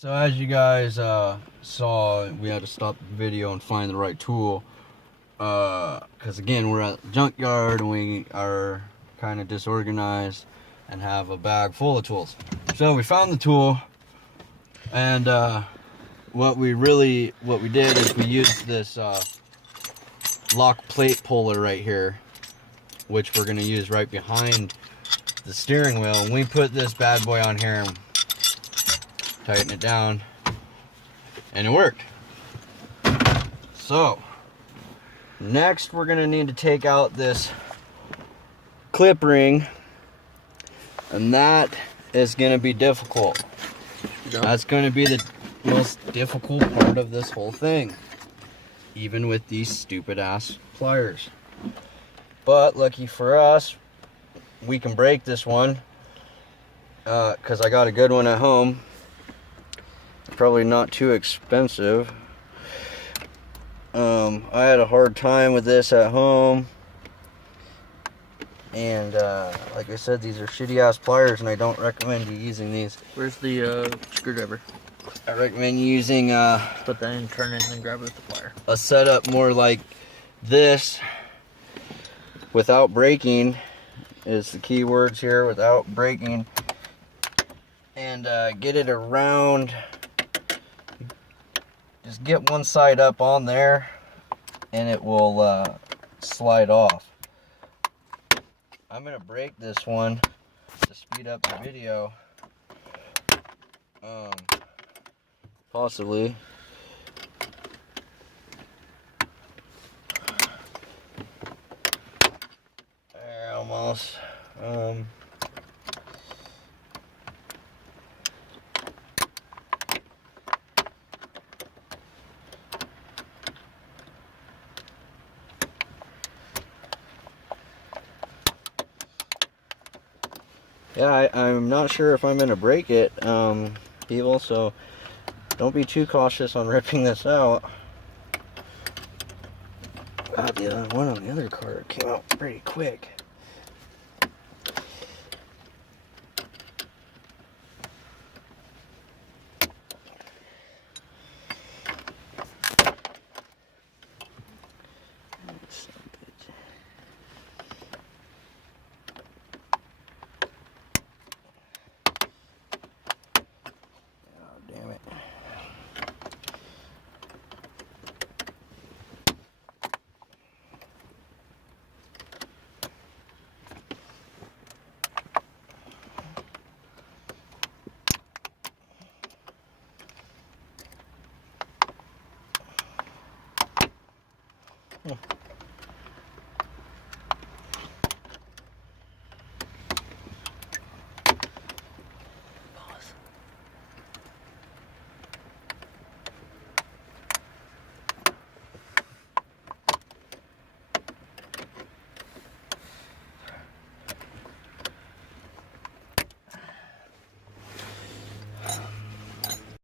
So as you guys saw, we had to stop the video and find the right tool. Because again, we're at the junkyard and we are kind of disorganized and have a bag full of tools. So we found the tool, and what we did is we used this lock plate puller right here, which we're going to use right behind the steering wheel. And we put this bad boy on here and tighten it down, and it worked. So next we're gonna need to take out this clip ring, and that is gonna be difficult. That's gonna be the most difficult part of this whole thing, even with these stupid ass pliers. But lucky for us, we can break this one because I got a good one at home. Probably not too expensive. I had a hard time with this at home, and like I said, these are shitty ass pliers, and I don't recommend you using these. Where's the screwdriver? I recommend you using Put that in, turn it, and then grab it with the plier. a setup more like this, without breaking is the key words here, without breaking, and get it around. Just get one side up on there and it will slide off. I'm gonna break this one to speed up the video, possibly. There, almost. Yeah, I'm not sure if I'm going to break it, people, so don't be too cautious on ripping this out. The other one on the other car came out pretty quick. Damn it. Hmm.